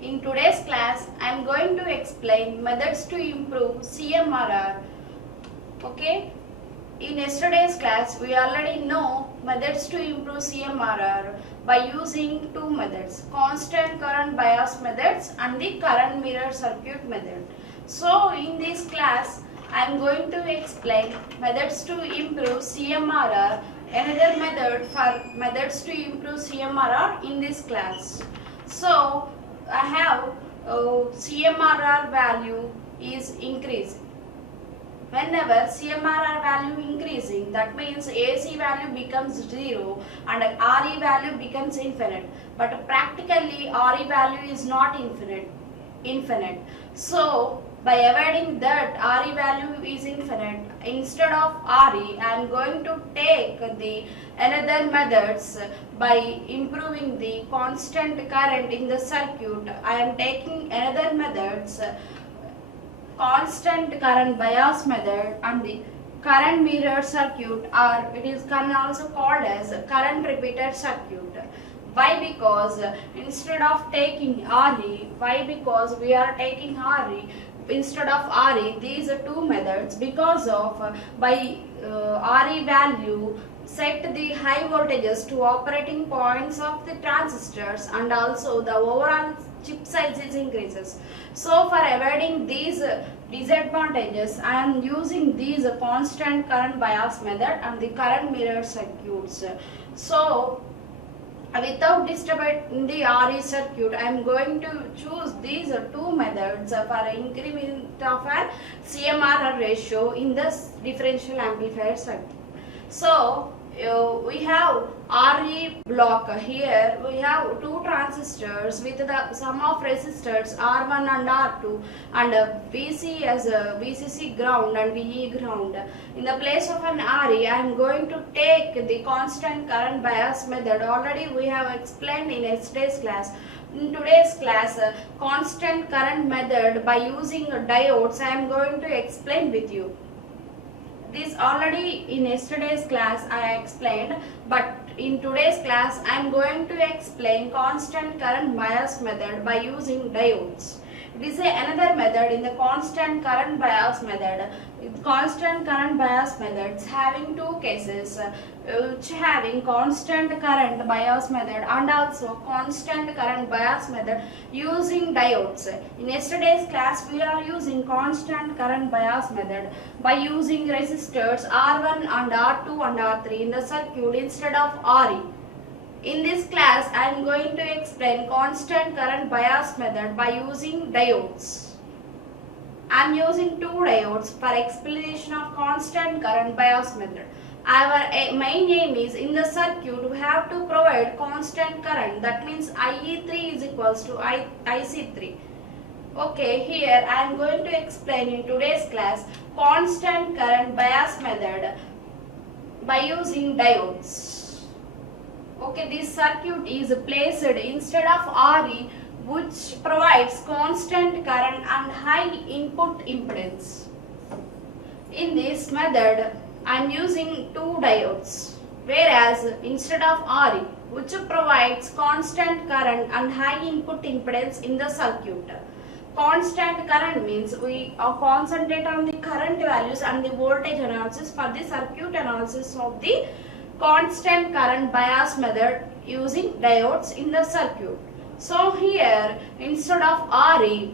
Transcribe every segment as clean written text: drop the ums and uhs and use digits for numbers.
In today's class, I am going to explain methods to improve CMRR. Okay. In yesterday's class, we already know methods to improve CMRR by using two methods, constant current bias methods and the current mirror circuit method. So, in this class, I am going to explain methods to improve CMRR, another method for methods to improve CMRR in this class. So, I have CMRR value is increasing. Whenever CMRR value increasing, that means AC value becomes 0 and RE value becomes infinite. But practically RE value is not infinite. So by avoiding that RE value is infinite, instead of RE I am going to take the another methods by improving the constant current in the circuit. I am taking another methods, constant current bias method and the current mirror circuit, or it is can also called as current repeater circuit. Why? Because instead of taking RE, why? Because we are taking RE instead of RE, these are two methods, because of by RE value set the high voltages to operating points of the transistors and also the overall chip size is increases. So for avoiding these disadvantages, I am using these constant current bias method and the current mirror circuits. So without disturbing the RE circuit, I am going to choose these two methods for increment of a CMRR ratio in the differential amplifier circuit. So we have RE block. Here we have two transistors with the sum of resistors R1 and R2 and VC as a VCC ground and VE ground. In the place of an RE, I am going to take the constant current bias method. Already we have explained in yesterday's class. In today's class, constant current method by using diodes I am going to explain with you. This already in yesterday's class I explained, but in today's class I am going to explain constant current bias method by using diodes. It is another method in the constant current bias method. Constant current bias methods having two cases, which having constant current bias method and also constant current bias method using diodes. In yesterday's class we are using constant current bias method by using resistors R1 and R2 and R3 in the circuit instead of RE. In this class, I am going to explain constant current bias method by using diodes. I am using two diodes for explanation of constant current bias method. Our main aim is in the circuit we have to provide constant current, that means IE3 is equals to IC3. Okay, here I am going to explain in today's class constant current bias method by using diodes. Okay, this circuit is placed instead of RE, which provides constant current and high input impedance. In this method, I am using two diodes, whereas instead of RE, which provides constant current and high input impedance in the circuit. Constant current means we concentrate on the current values and the voltage analysis for the circuit analysis of the constant current bias method using diodes in the circuit. So here instead of RE,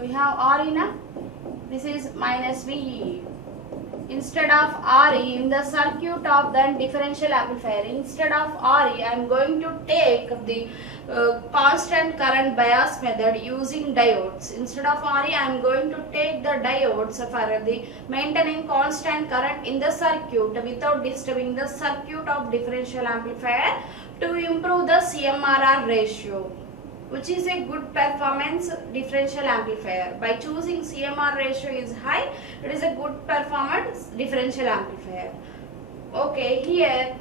we have RE now. This is minus VE. Instead of RE in the circuit of the differential amplifier, instead of RE I am going to take the constant current bias method using diodes. Instead of RE I am going to take the diodes for the maintaining constant current in the circuit without disturbing the circuit of differential amplifier to improve the CMRR ratio, which is a good performance differential amplifier. By choosing CMRR ratio is high, it is a good performance differential amplifier. Okay, here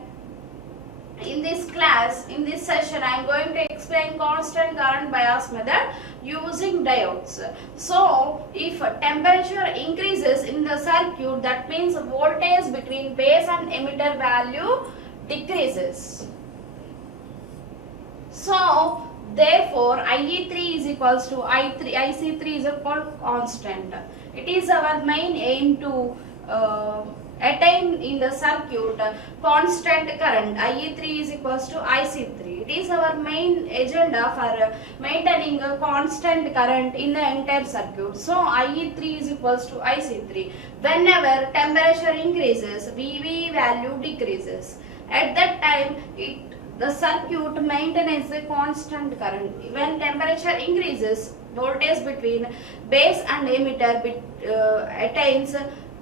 in this class, in this session, I am going to explain constant current bias method using diodes. So, if temperature increases in the circuit, that means voltage between base and emitter value decreases. Therefore, IE3 is equals to IC3 is a constant. It is our main aim to attain in the circuit constant current. IE3 is equals to IC3. It is our main agenda for maintaining a constant current in the entire circuit. So IE3 is equals to IC3. Whenever temperature increases, VV value decreases. At that time, the circuit maintains a constant current. When temperature increases, voltage between base and emitter attains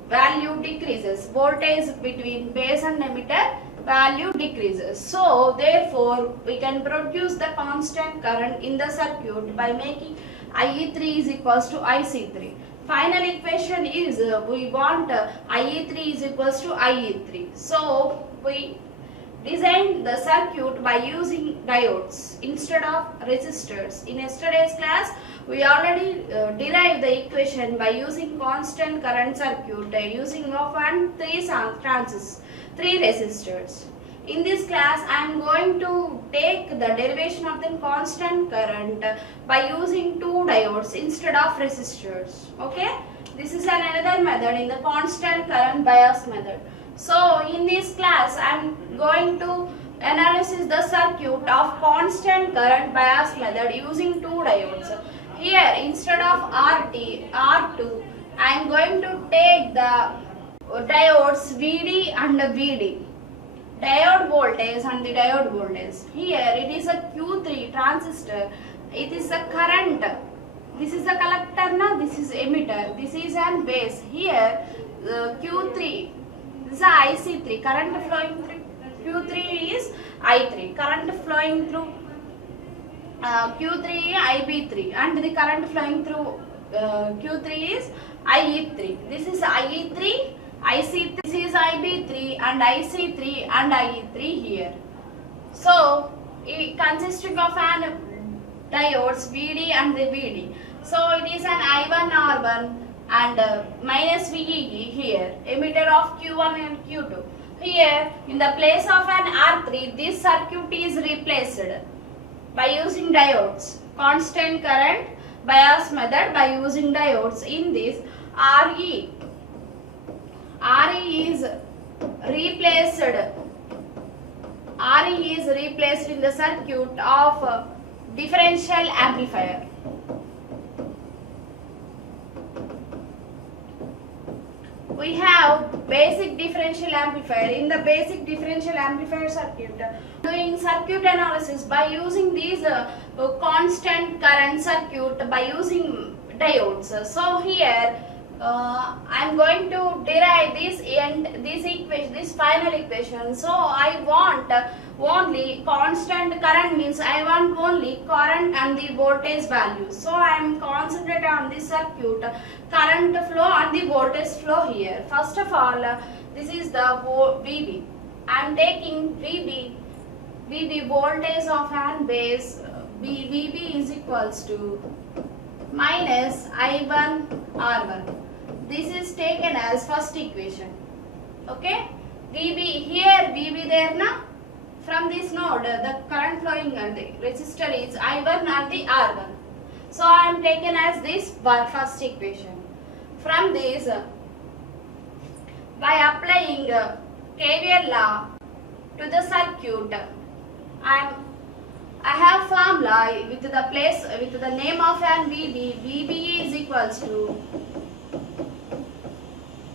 value decreases. Voltage between base and emitter value decreases. So therefore we can produce the constant current in the circuit by making IE3 is equals to IC3. Final equation is we want IE3 is equals to IE3. So we design the circuit by using diodes instead of resistors. In yesterday's class, we already derived the equation by using constant current circuit using of and three resistors. In this class, I am going to take the derivation of the constant current by using two diodes instead of resistors. Okay, this is another method in the constant current bias method. So in this class, I am going to analyze the circuit of constant current bias method using two diodes. Here, instead of R2, I am going to take the diodes VD and VD. Diode voltage and the diode voltage. Here, it is a Q3 transistor. It is a current. This is a collector, now this is emitter. This is an base. Here, Q3. This is a IC3, current flowing through Q3 is I3, current flowing through Q3 IB3, and the current flowing through Q3 is IE3. This is IE3, IC3, this is IB3 and IC3 and IE3 here. So it consisting of an diodes VD and the VD. So it is an I1 R1 and minus VEE here, emitter of Q1 and Q2. Here, in the place of an R3, this circuit is replaced by using diodes. Constant current bias method by using diodes. In this, RE is replaced. RE is replaced in the circuit of differential amplifier. We have basic differential amplifier. In the basic differential amplifier circuit, doing circuit analysis by using these constant current circuit by using diodes. So here I am going to derive this and this equation, this final equation. So I want only constant current, means I want only current and the voltage value. So I am concentrated on this circuit, current flow and the voltage flow here. First of all, this is the VB. I am taking VB voltage of an base. VB is equals to minus I1 R1. This is taken as first equation. Okay, VB here, VB there na. From this node, the current flowing and the resistor is I1 and the R1. So I am taken as this first equation. From this, by applying KVL law to the circuit, I have formula with the name of an VB. VB is equals to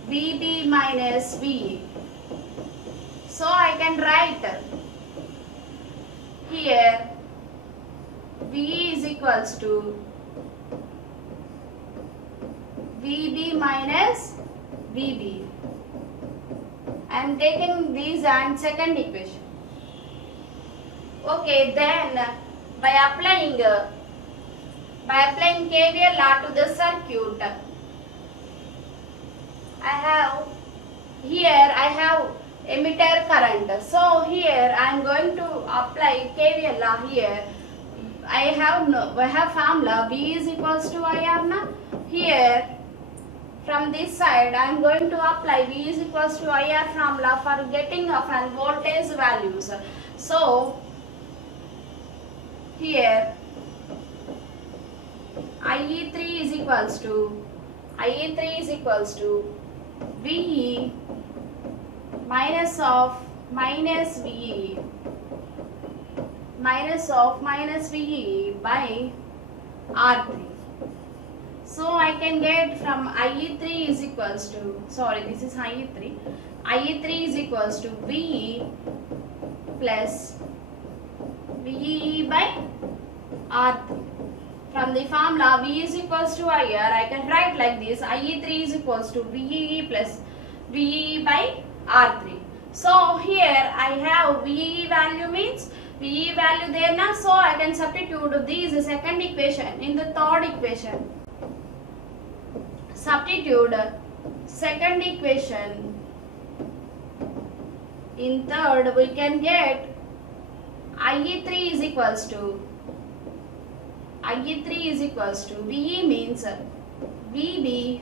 VB minus VE. So I can write here VE is equals to VB minus VB. I am taking these and second equation. Okay, then by applying KVL law to the circuit, I have emitter current. So here I am going to apply KVL law here. I have formula V is equals to IR na. Here from this side I am going to apply V is equals to IR formula for getting of an voltage values. So here IE3 is equals to VE minus of VE by R3. So I can get from IE3 is equals to, sorry, this is IE3. IE3 is equals to VE plus VE by R3. From the formula V is equals to IR, I can write like this: IE3 is equals to VE plus VE by R3. So here I have VE value means VE value there now, so I can substitute this second equation in the third equation. Substitute second equation in third, we can get IE3 is equals to VE means VB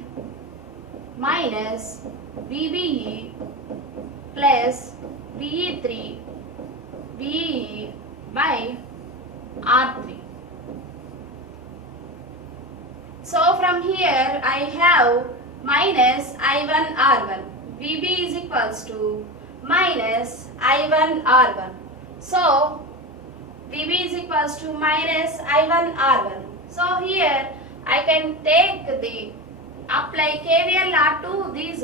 minus VBE plus VE3 VE by R3. So from here I have minus I1 R1. VB is equals to minus I1 R1. So VB is equals to minus I1 R1. So here I can take the apply KVL law to this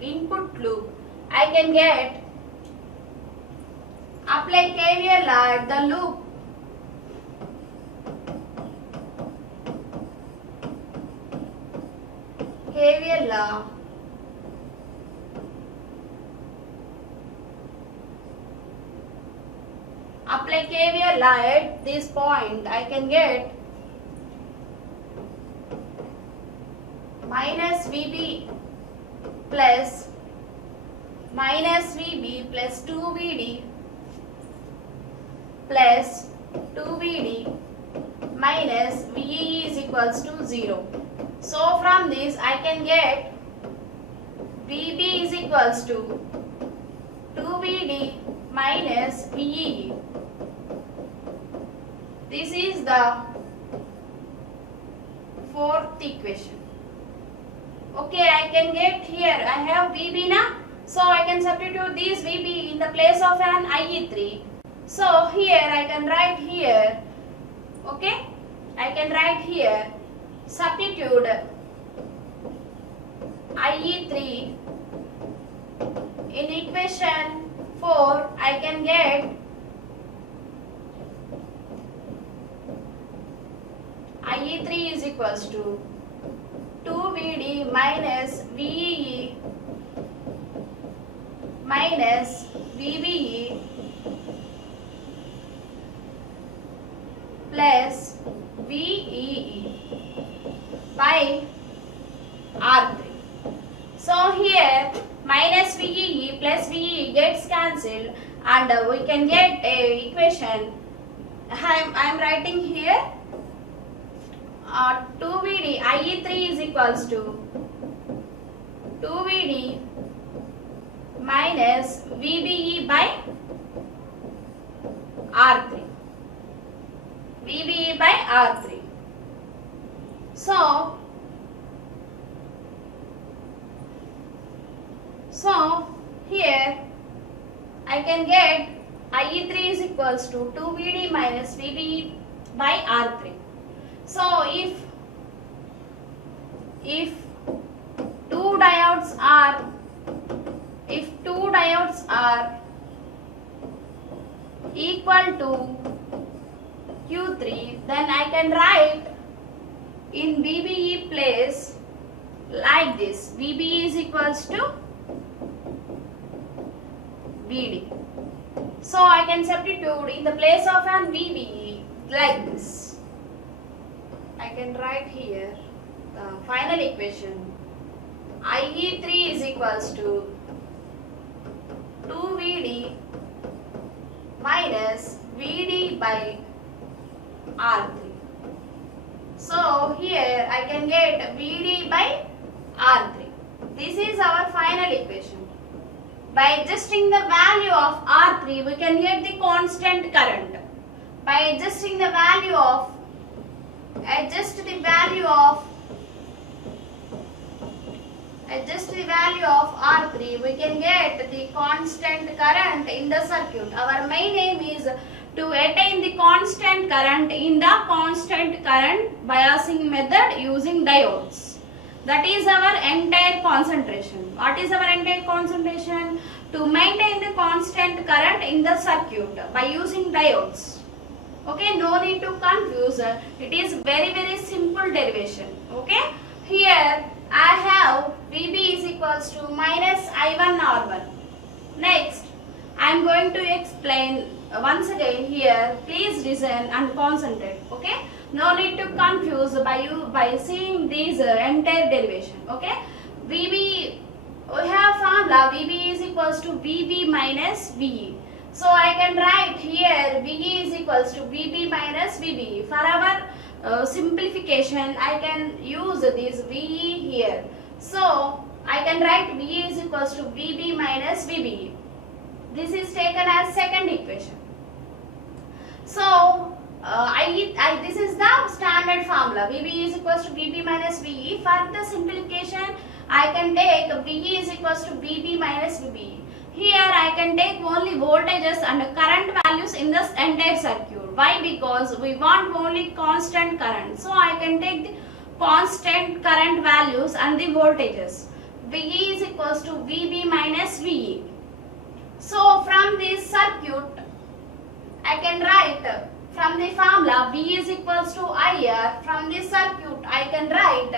input loop. I can get apply KVL law at the loop. KVL law apply KVL law at this point, I can get minus VB plus 2VD plus 2VD minus VE is equals to 0. So from this I can get VB is equals to 2VD minus VE. This is the fourth equation. Okay, I can get here, I have VB now, so I can substitute this VB in the place of an IE3. So here I can write here, okay, I can write here, substitute IE3 in equation 4, I can get IE3 is equals to 2VD minus VE minus VBE plus VEE by R3. So here minus VEE plus VEE gets cancelled and we can get a equation. I am writing here 2VD IE3 is equals to 2VD minus VBE by R3. VBE by R3. So here I can get IE3 is equals to 2VD minus VBE by R3. So if two diodes are equal to Q3, then I can write in VBE place like this: VBE is equals to VD. So I can substitute in the place of an VBE like this. I can write here the final equation: IE3 is equals to 2VD minus VD by R3. So here I can get VD by R3. This is our final equation. By adjusting the value of R3, we can get the constant current. By adjusting the value of adjust the value of R3, we can get the constant current in the circuit. Our main aim is to attain the constant current in the constant current biasing method using diodes. That is our entire concentration. What is our entire concentration? To maintain the constant current in the circuit by using diodes. Okay, no need to confuse. It is very simple derivation. Okay, here I have VB is equals to minus I1 R1. Next, I am going to explain once again here. Please listen and concentrate. Okay, no need to confuse by seeing these entire derivation. Okay, VB, we have formula VB is equals to VB minus VE. So I can write here VE is equals to VB minus VBE. For our simplification, I can use this VE here. So I can write VE is equals to VB minus VBE. This is taken as second equation. So this is the standard formula. VB is equals to VB minus VE. For the simplification, I can take VE is equals to VB minus VBE. Here I can take only voltages and current values in this entire circuit. Why? Because we want only constant current. So I can take the constant current values and the voltages. VE is equals to VB minus VE. So from this circuit, I can write from the formula V is equals to IR. From this circuit, I can write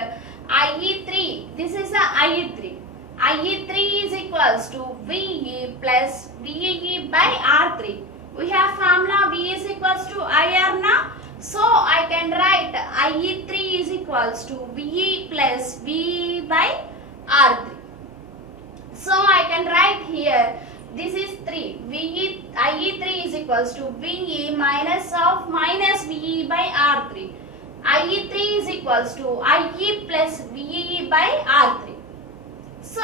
IE3. This is the IE3. IE3 is equals to VE plus VE by R3. We have formula V is equals to IR now. So I can write IE3 is equals to VE plus VE by R3. So I can write here, this is 3. IE3 is equals to VE minus of minus VE by R3. IE3 is equals to IE plus VE by R3. So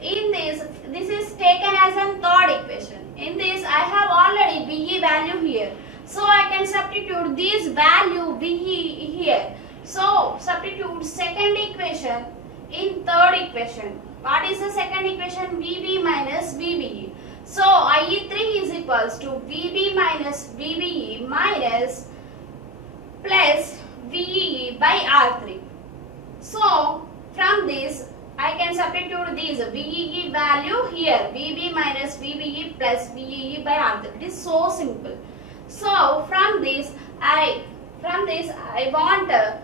in this is taken as a third equation. In this I have already VE value here. So I can substitute this value VE here. So substitute second equation in third equation. What is the second equation? VB minus VBE. So IE3 is equals to VB minus VBE minus plus VE by R3. So from this I can substitute this VE value here, VB minus VBE plus VE by R3. It is so simple. So from this I want the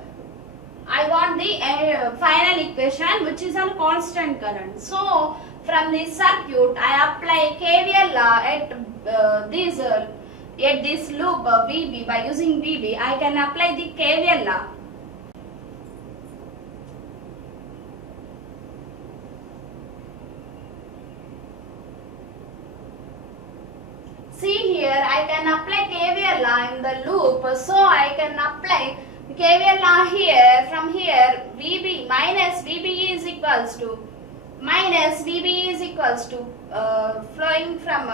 final equation, which is a constant current. So from this circuit I apply KVL law at this loop VB. By using VB I can apply the KVL law. See here, I can apply KVL law in the loop. So I can apply KVL law here. From here, VB minus VBE is equals to flowing from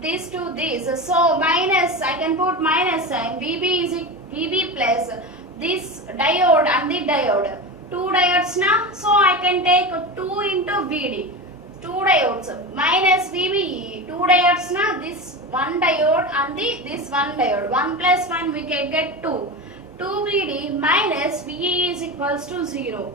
this to this. So minus, I can put minus sign. VB plus this diode and the diode. Two diodes now. So I can take 2 into VD. 2 diodes minus VBE, 2 diodes na, this one diode and this one diode, 1 plus 1 we can get 2. 2 VD minus VE is equals to 0.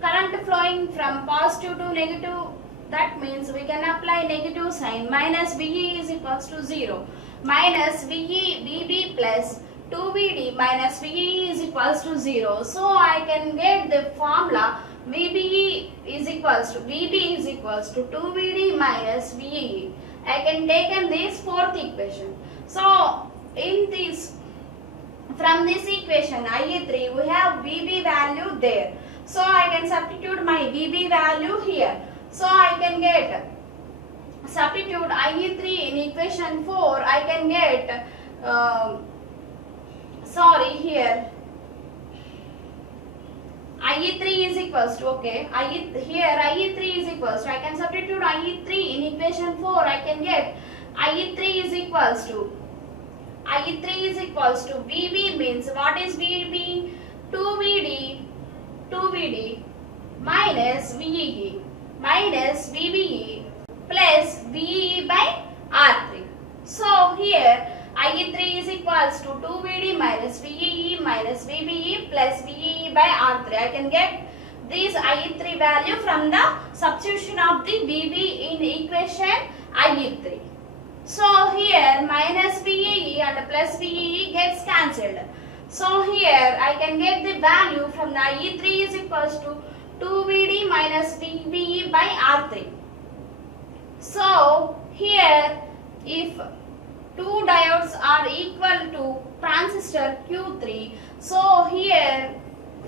Current flowing from positive to negative, that means we can apply negative sign. Minus VE is equals to 0. Minus VB plus 2 VD minus VE is equals to 0. So I can get the formula VB is equals to 2 VD minus VE. I can take in this fourth equation. So in this, from this equation IE3 we have VB value there. So I can substitute my VB value here. So I can get, substitute IE3 in equation 4. I can get here IE3 is equals to, IE3 is equals to, I can substitute IE3 in equation 4. I can get IE3 is equals to I3 is equals to VB means what is VB? 2VD minus VEE minus VBE plus VEE by R3. So here IE3 is equals to 2VD minus VEE minus VBE plus VEE by R3. I can get this IE3 value from the substitution of the VB in equation IE3. So here minus VEE and plus VEE gets cancelled. So here I can get the value from the IE3 is equals to 2VD minus VBE by R3. So here if two diodes are equal to transistor Q3, so here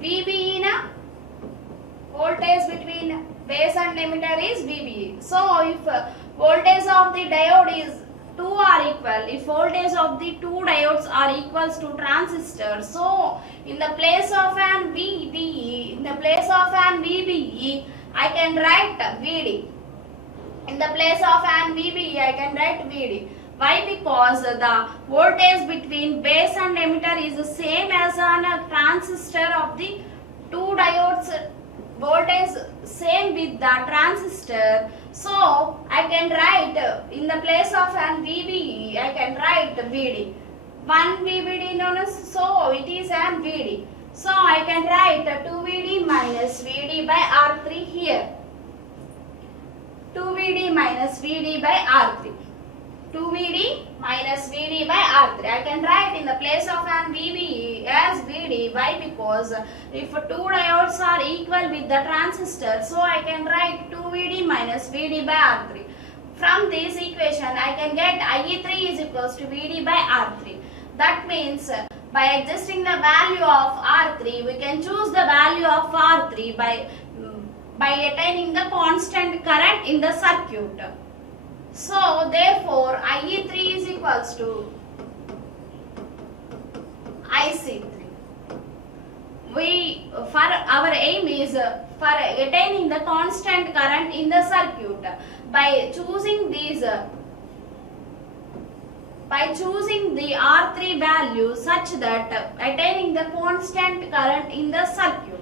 VBE na voltage between base and emitter is VBE. So if voltage of the diode is 2 are equal, if voltage of the two diodes are equals to transistor, so in the place of an VBE, I can write VD. In the place of an VBE, I can write VD. Why? Because the voltage between base and emitter is the same as on a transistor of the two diodes voltage same with the transistor. So I can write in the place of an VBE, I can write VD. One VBD known as, so it is an VD. So I can write 2VD minus VD by R3 here. 2VD minus VD by R3. 2VD minus VD by R3. I can write in the place of an VBE as VD. Why? Because if two diodes are equal with the transistor, so I can write 2VD minus VD by R3. From this equation, I can get IE3 is equals to VD by R3. That means by adjusting the value of R3, we can choose the value of R3 by attaining the constant current in the circuit. So therefore IE3 is equals to IC3. For our aim is for attaining the constant current in the circuit by choosing the R3 value such that attaining the constant current in the circuit.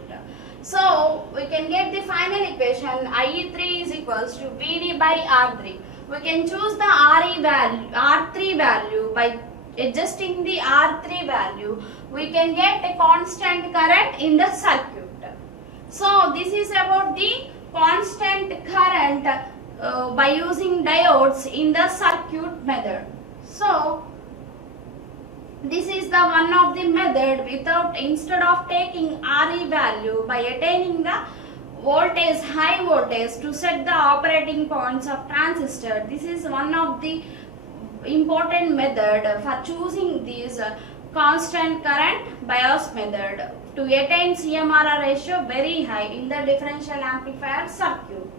So we can get the final equation IE3 is equals to VD by R3. We can choose the R3 value by adjusting the R3 value. We can get a constant current in the circuit. So this is about the constant current by using diodes in the circuit method. So this is the one of the method instead of taking RE value by attaining the high voltage to set the operating points of transistor. This is one of the important method for choosing this constant current bias method to attain CMRR ratio very high in the differential amplifier circuit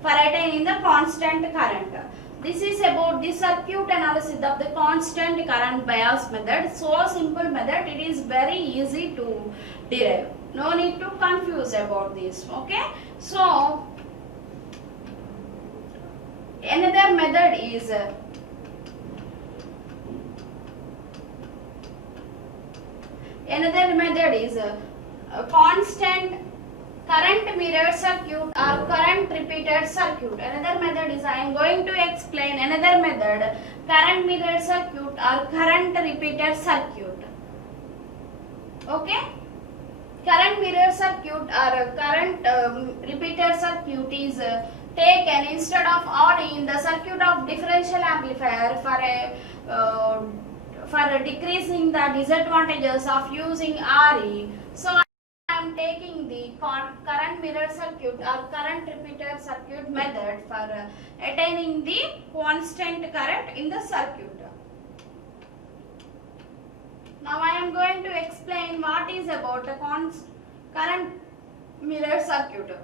for attaining the constant current. This is about the circuit analysis of the constant current bias method. So simple method, it is very easy to derive. No need to confuse about this. Okay. So another method is constant current mirror circuit or current repeated circuit. Another method is, I am going to explain another method, current mirror circuit or current repeated circuit. Okay. Current mirror circuit or current repeater circuit is taken instead of RE in the circuit of differential amplifier for decreasing the disadvantages of using RE. So I am taking the current mirror circuit or current repeater circuit method for attaining the constant current in the circuit. Now I am going to explain what is about a current mirror circuit.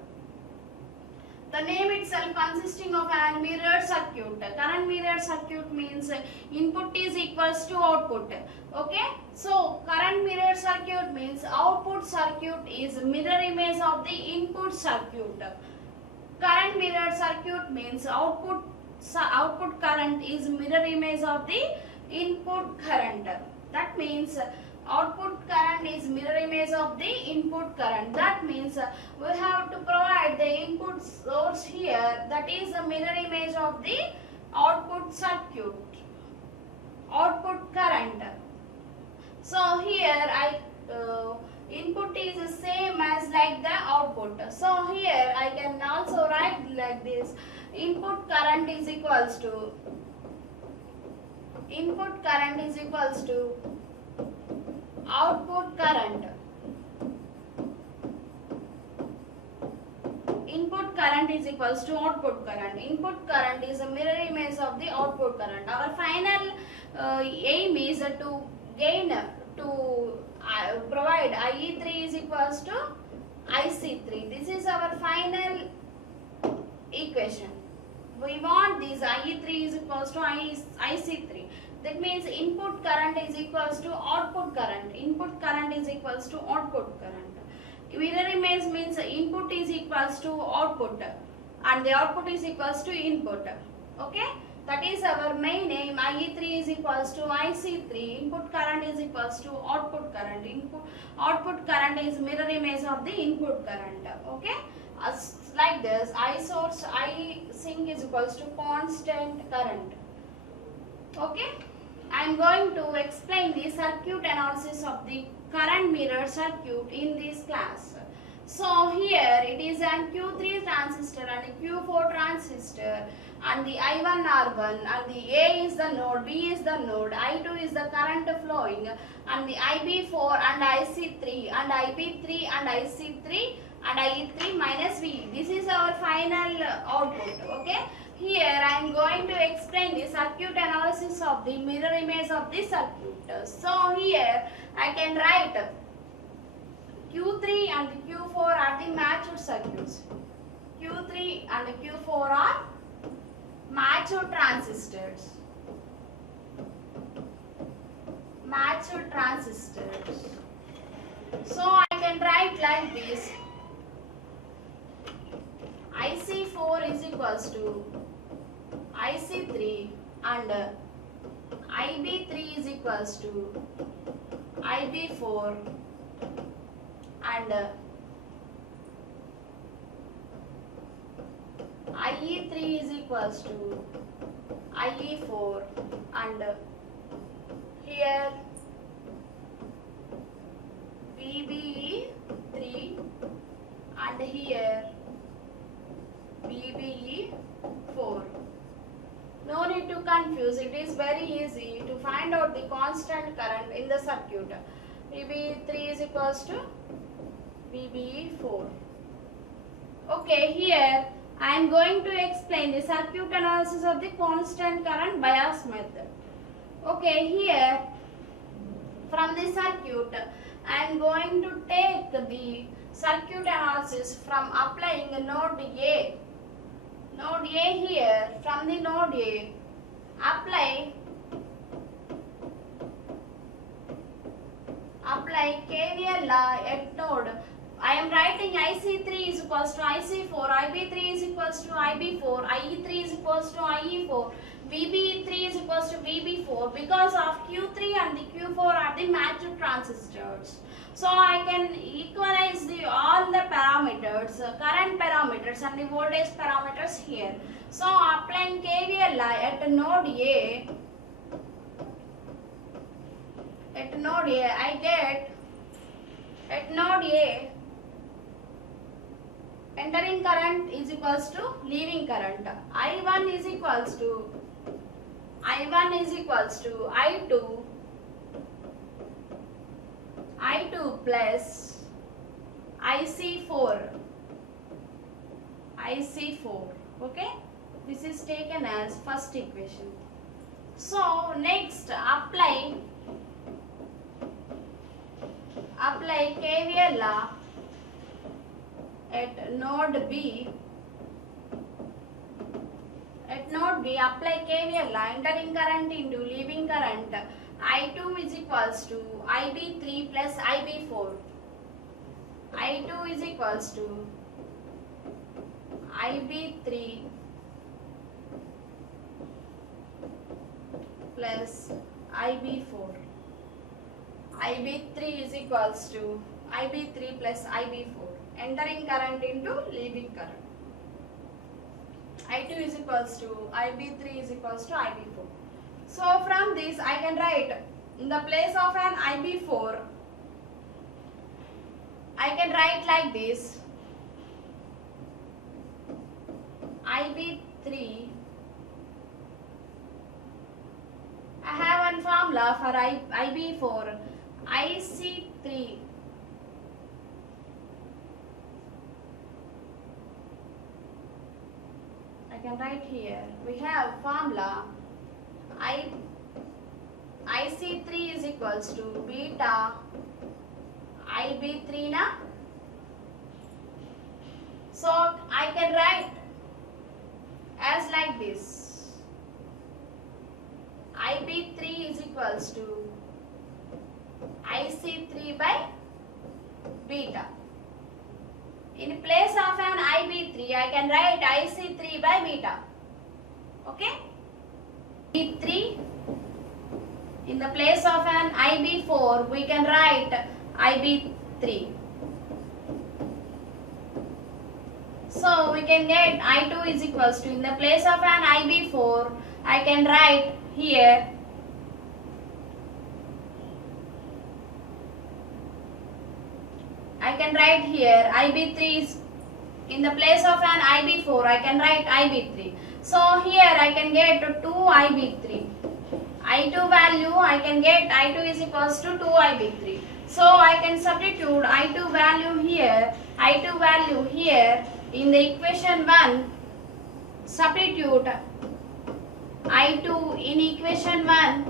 The name itself consisting of a mirror circuit. Current mirror circuit means input is equals to output. Okay. So current mirror circuit means output circuit is mirror image of the input circuit. Current mirror circuit means output current is mirror image of the input current. That means output current is mirror image of the input current. That means we have to provide the input source here, that is the mirror image of the output circuit, output current. So here input is the same as like the output. So here I can also write like this: input current is equals to output current. Input current is equals to output current. Input current is a mirror image of the output current. Our final aim is to provide IE3 is equals to IC3. This is our final equation. We want this IE3 is equals to IC3. That means input current is equals to output current. Input current is equals to output current. Mirror image means input is equals to output and the output is equals to input. Okay, that is our main aim. IE3 is equals to IC3. Input current is equals to output current. Output current is mirror image of the input current. Okay, like this, I source I sink is equals to constant current. Okay, I am going to explain the circuit analysis of the current mirror circuit in this class. So here it is an Q3 transistor and a Q4 transistor, and the I1 R1, and the A is the node, B is the node, I2 is the current flowing, and the IB4 and IC3 and IB3 and IC3 and IE3 minus V. This is our final output. Okay, here I am going to explain the circuit analysis of the mirror image of the circuit. So here I can write Q3 and Q4 are the matched circuits. Q3 and Q4 are matched transistors. Matched transistors. So I can write like this: IC4 is equals to IC3 and IB3 is equals to IB4 and IE3 is equals to IE4 and here VBE3 and here VBE4. No need to confuse, it is very easy to find out the constant current in the circuit. VBE3 is equals to VBE4. Okay, here I am going to explain the circuit analysis of the constant current bias method. Okay, here from the circuit I am going to take the circuit analysis from applying node A. Node A here, from the node A, apply KVL law at node. I am writing IC3 is equals to IC4, IB3 is equals to IB4, IE3 is equals to IE4, VB3 is equals to VB4 because of Q3 and the Q4 are the matched transistors. So I can equalize all the parameters, current parameters and the voltage parameters here. So applying KVL at node A, I get at node A entering current is equals to leaving current. I1 is equals to I2 plus IC4. Okay, this is taken as first equation. So next apply KVL law at node B. At node B, apply KVL law, entering current into leaving current. I2 is equals to IB3 plus IB4. I2 is equals to IB3 plus IB4. IB3 is equals to IB3 plus IB4. Entering current into leaving current. I2 is equals to IB3 is equals to IB4. So from this I can write in the place of an IB4, I can write like this. IB3, I have one formula for IB4, IC3 I can write here. We have formula IC3 is equals to beta IB3 na. So I can write as like this. IB3 is equals to IC3 by beta. In place of an IB3, I can write IC3 by beta. Okay? IB3, in the place of an IB4, we can write IB3. So we can get I2 is equals to, in the place of an IB4, I can write here IB3 is, in the place of an IB4, I can write IB3. So here I can get 2 IB3. I2 value, I can get I2 is equals to 2 IB3. So I can substitute I2 value here in the equation 1. Substitute I2 in equation 1.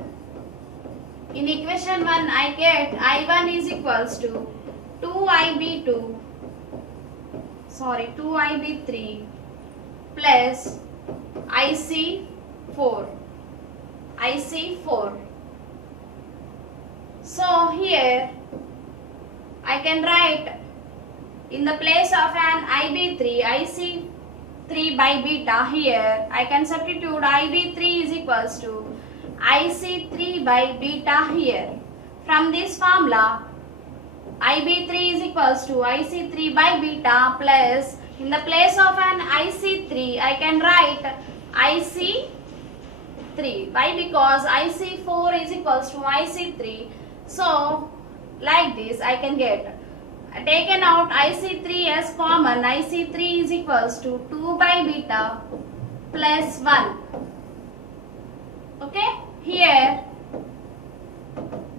In equation 1 I get I1 is equals to 2 IB3 plus IC4. So here I can write in the place of an IB3, IC3 by beta, here I can substitute IB3 is equals to IC3 by beta here. From this formula, IB3 is equals to IC3 by beta plus, in the place of an IC3, I can write IC3. Why? Because IC4 is equals to IC3. So, like this I can get, taken out IC3 as common, IC3 is equals to 2 by beta plus 1. Okay? Here,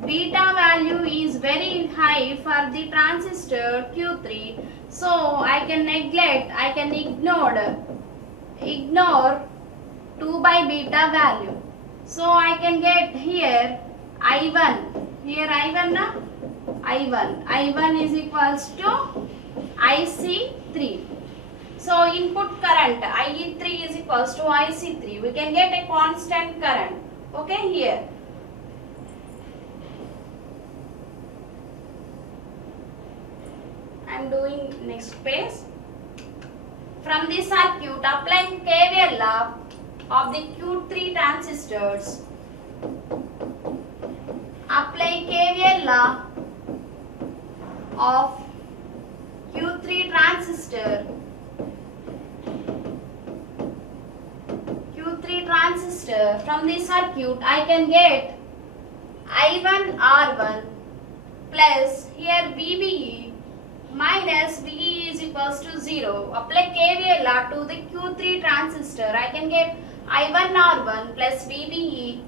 beta value is very high for the transistor Q3. So, I can ignore 2 by beta value. So, I can get here I1. Here I1 na? I1 is equals to IC3. So input current IE3 is equals to IC3. We can get a constant current. Okay, here. I am doing next page. From the circuit, applying KVL law of the Q3 transistors. Apply KVL law of Q3 transistor. From the circuit, I can get I1 R1 plus here VBE minus VE is equals to 0. Apply KVL law to the Q3 transistor. I can get I1 R1 plus VBE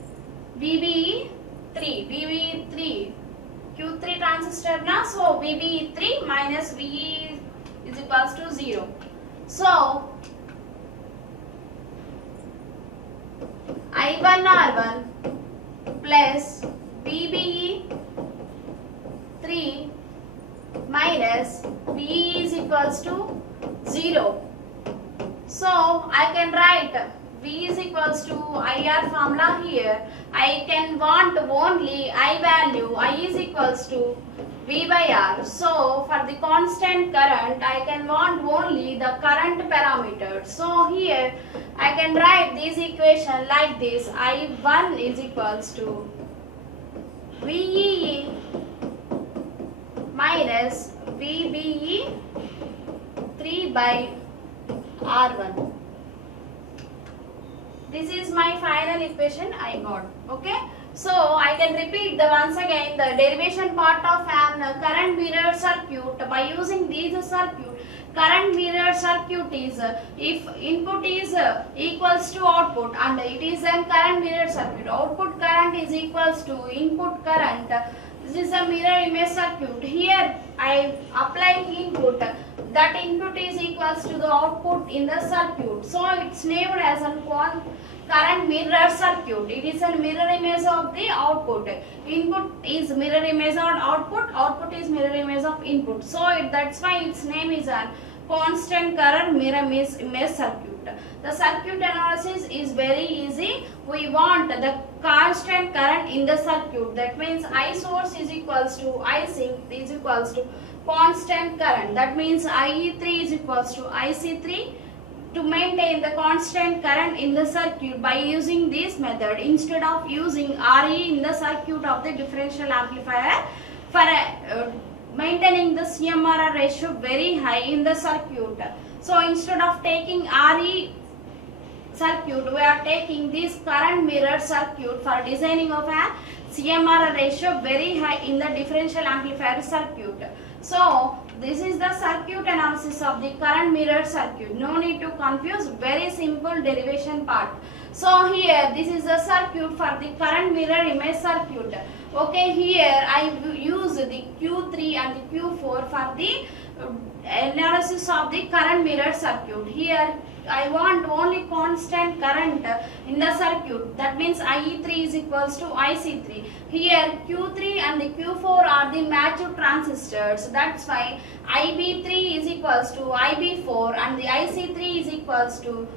3 Q3 transistor na, so VBE 3 minus VE is equals to 0. So I1 R1 plus VBE 3 minus VE is equals to 0. So I can write V is equals to IR formula here. I can want only I value. I is equals to V by R. So for the constant current, I can want only the current parameter. So here I can write this equation like this. I1 is equals to VEE minus VBE 3 by R1. This is my final equation I got. Okay. So I can repeat the once again the derivation part of an current mirror circuit by using these circuit. Current mirror circuit is if input is equals to output and it is a current mirror circuit. Output current is equals to input current. This is a mirror image circuit. Here I apply input. That input is equals to the output in the circuit. So it's named as a current mirror circuit. It is a mirror image of the output. Input is mirror image of output. Output is mirror image of input. So that's why its name is a constant current mirror image circuit. The circuit analysis is very easy. We want the constant current in the circuit. That means I source is equals to I sink is equals to constant current. That means IE3 is equals to IC3. To maintain the constant current in the circuit by using this method instead of using RE in the circuit of the differential amplifier for maintaining the CMRR ratio very high in the circuit. So instead of taking RE circuit, we are taking this current mirror circuit for designing of a CMRR ratio very high in the differential amplifier circuit. So this is the circuit analysis of the current mirror circuit. No need to confuse, very simple derivation part. So here this is the circuit for the current mirror image circuit. Okay, here I use the Q3 and the Q4 for the analysis of the current mirror circuit. Here I want only constant current in the circuit. That means IE3 is equals to IC3. Here Q3 and the Q4 are the matched transistors. That's why IB3 is equals to IB4 and the IC3 is equals to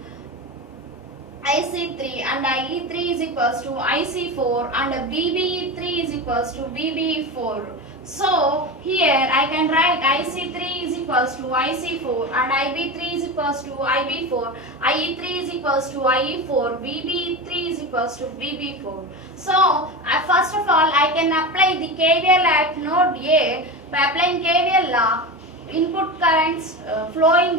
IC3 and IE3 is equals to IC4 and BBE3 is equals to BBE4. So here I can write IC3 is equals to IC4 and IB3 is equals to IB4, IE3 is equals to IE4, BB3 is equals to BB4. So first of all I can apply the KVL at node A. By applying KVL law, input currents flowing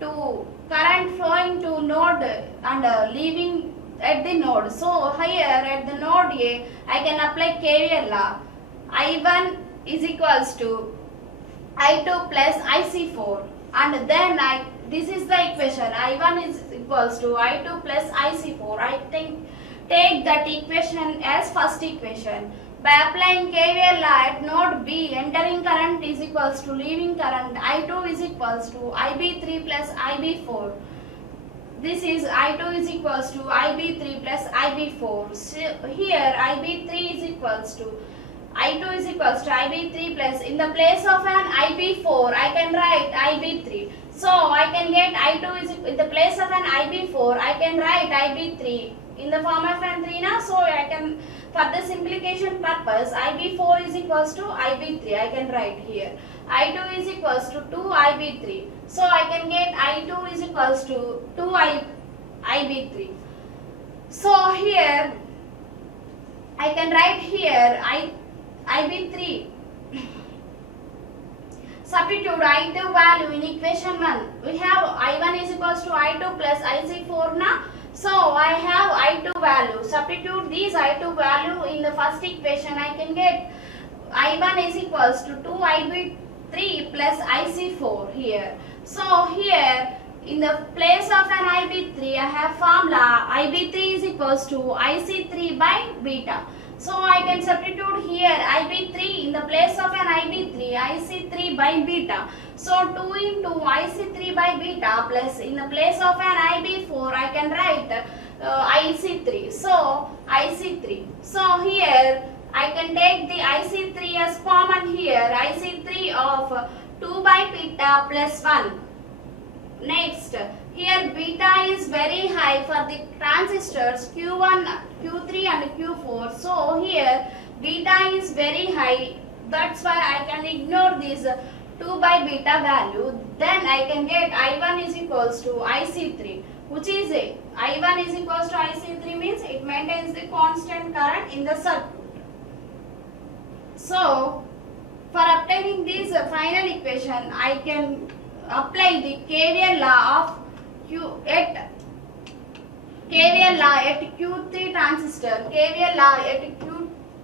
to node and leaving at the node. So here at the node A I can apply KVL law. I1 is equals to I2 plus IC4 and then this is the equation. I1 is equals to I2 plus IC4. I take that equation as first equation. By applying KVL at node B, entering current is equals to leaving current. I2 is equals to IB3 plus IB4. This is I2 is equals to IB3 plus IB4. So here IB3 is equals to I2 is equals to IB3 plus, in the place of an IB4 I can write IB3. So I can get I2 is in the place of an IB4 I can write IB3 in the form of an 3 now. So I can, for the simplification purpose, IB4 is equals to IB3 I can write here. I2 is equals to 2 IB3. So I can get I2 is equals to 2 IB3. So here I can write here IB3. Substitute I2 value in equation 1. We have I1 is equals to I2 plus IC4 now. So I have I2 value. Substitute these I2 value in the first equation. I can get I1 is equals to 2 IB3 plus IC4 here. So here in the place of an IB3 I have formula IB3 is equals to IC3 by beta. So I can substitute here IB3 in the place of an IB3 IC3 by beta. So 2 into IC3 by beta plus in the place of an IB4 I can write IC3. So IC3. So here I can take the IC3 as common here. IC3 of 2 by beta plus 1. Next, here beta is very high for the transistors Q1, Q3 and Q4. So here beta is very high. That's why I can ignore this 2 by beta value. Then I can get I1 is equals to IC3, which is I1 is equals to IC3 means it maintains the constant current in the circuit. So for obtaining this final equation, I can apply the KVL law of Q3 transistor. KVL law at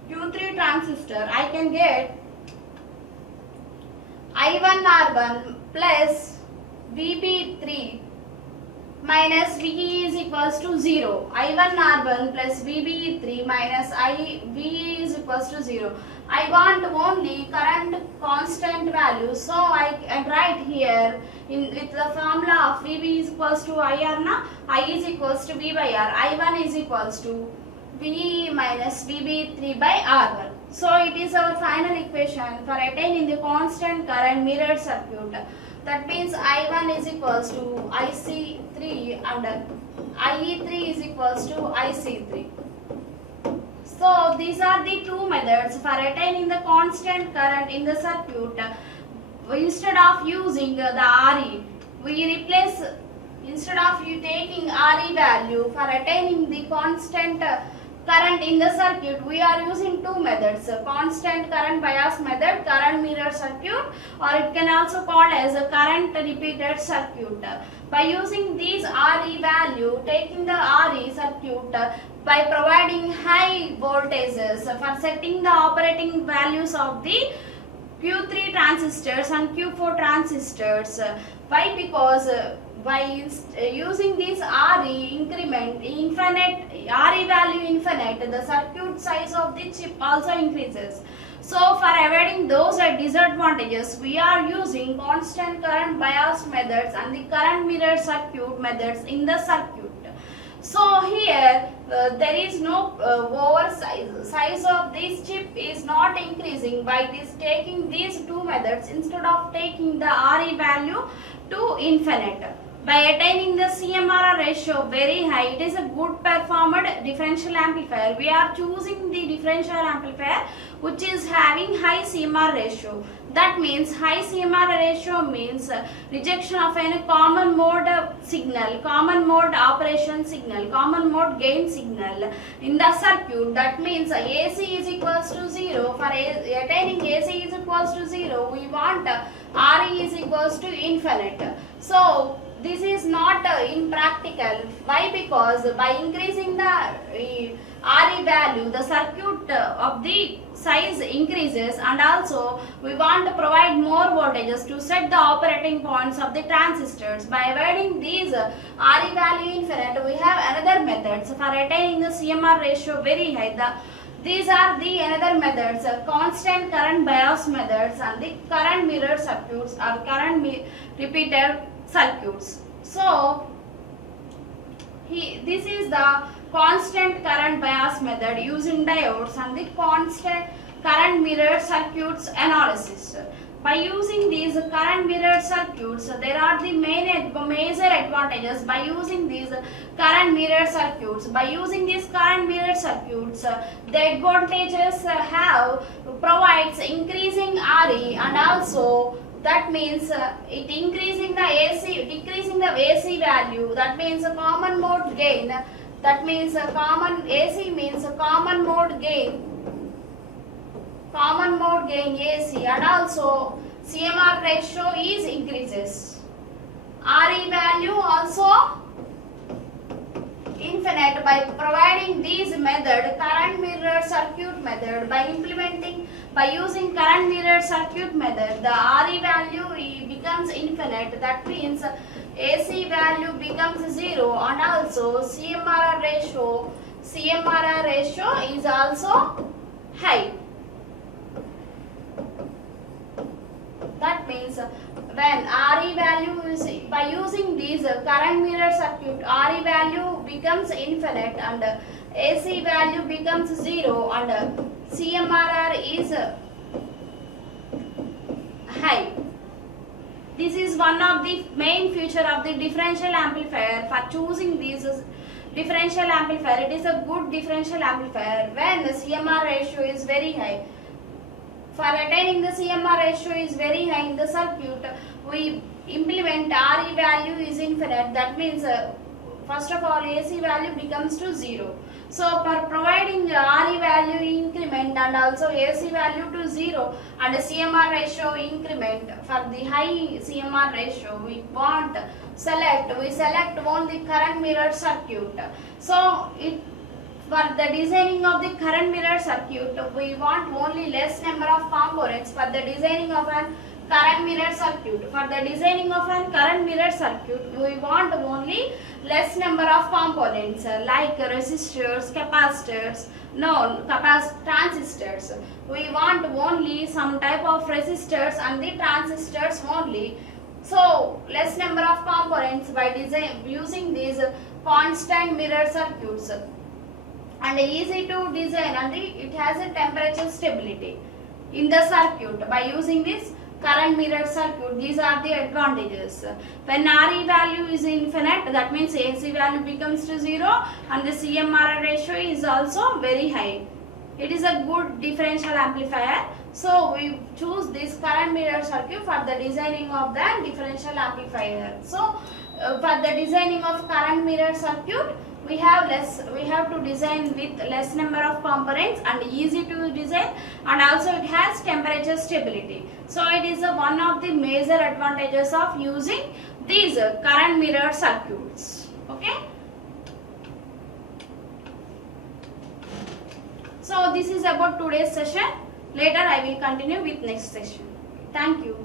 Q3 transistor, I can get I1 R1 plus VB3 minus VE is equals to 0. I1 R1 plus VB3 minus VE is equals to 0. I want only current constant value, so I write here with the formula of VB is equals to IR na, I is equals to V by R. I1 is equals to VE minus VB3 by R1. So it is our final equation for attaining the constant current mirrored circuit. That means I1 is equals to IC3 and IE3 is equals to IC3. So these are the two methods for attaining the constant current in the circuit. Instead of using the RE, we replace, instead of you taking RE value for attaining the constant current in the circuit, we are using two methods: constant current bias method, current mirror circuit, or it can also called as a current repeated circuit. By using these RE value, taking the RE circuit by providing high voltages for setting the operating values of the Q3 transistors and Q4 transistors. Why? Because by using this RE increment infinite, RE value infinite, the circuit size of the chip also increases. So for avoiding those disadvantages, we are using constant current bias methods and the current mirror circuit methods in the circuit. So here there is no size of this chip is not increasing by this taking these two methods instead of taking the RE value to infinite. By attaining the CMRR ratio very high, it is a good performed differential amplifier. We are choosing the differential amplifier which is having high CMRR ratio. That means high CMRR ratio means rejection of any common mode signal, common mode operation signal, common mode gain signal in the circuit. That means AC is equals to 0. For attaining AC is equals to 0, we want RE is equals to infinite. So this is not impractical. Why? Because by increasing the RE value, the circuit of the size increases, and also we want to provide more voltages to set the operating points of the transistors. By avoiding these RE value infinite, we have another methods for attaining the CMR ratio very high. These are the another methods, constant current bias methods and the current mirror circuits or current repeater circuits. So this is the constant current bias method using diodes and the constant current mirror circuits analysis. By using these current mirror circuits, there are the major advantages by using these current mirror circuits. By using these current mirror circuits, the advantages provides increasing RE, and also that means it increasing the AC, decreasing the AC value. That means a common mode gain. That means a common AC means a common mode gain. Common mode gain AC, and also CMR ratio is increases. RE value also infinite. By providing these method, current mirror circuit method, by using current mirror circuit method, the RE value becomes infinite. That means AC value becomes 0, and also CMRR ratio is also high. That means when RE value is, by using these current mirror circuit, RE value becomes infinite and AC value becomes 0, and CMRR is high. This is one of the main feature of the differential amplifier. For choosing this differential amplifier, it is a good differential amplifier when the CMR ratio is very high. For attaining the CMR ratio is very high in the circuit, we implement RE value is infinite. That means first of all AC value becomes to 0. So for providing RE value increment and also AC value to 0 and CMR ratio increment, for the high CMR ratio we select only current mirror circuit. So for the designing of the current mirror circuit, we want only less number of components for the designing of an current mirror circuit. For the designing of an current mirror circuit, we want only less number of components like resistors, capacitors, transistors. We want only some type of resistors and the transistors only. So less number of components by using these constant mirror circuits, and easy to design, and it has a temperature stability in the circuit by using this current mirror circuit. These are the advantages. When RE value is infinite, that means AC value becomes to 0 and the CMR ratio is also very high. It is a good differential amplifier. So we choose this current mirror circuit for the designing of the differential amplifier. So for the designing of current mirror circuit, we have to design with less number of components and easy to design, and also it has temperature stability. So it is one of the major advantages of using these current mirror circuits. Okay. So this is about today's session. Later I will continue with next session. Thank you.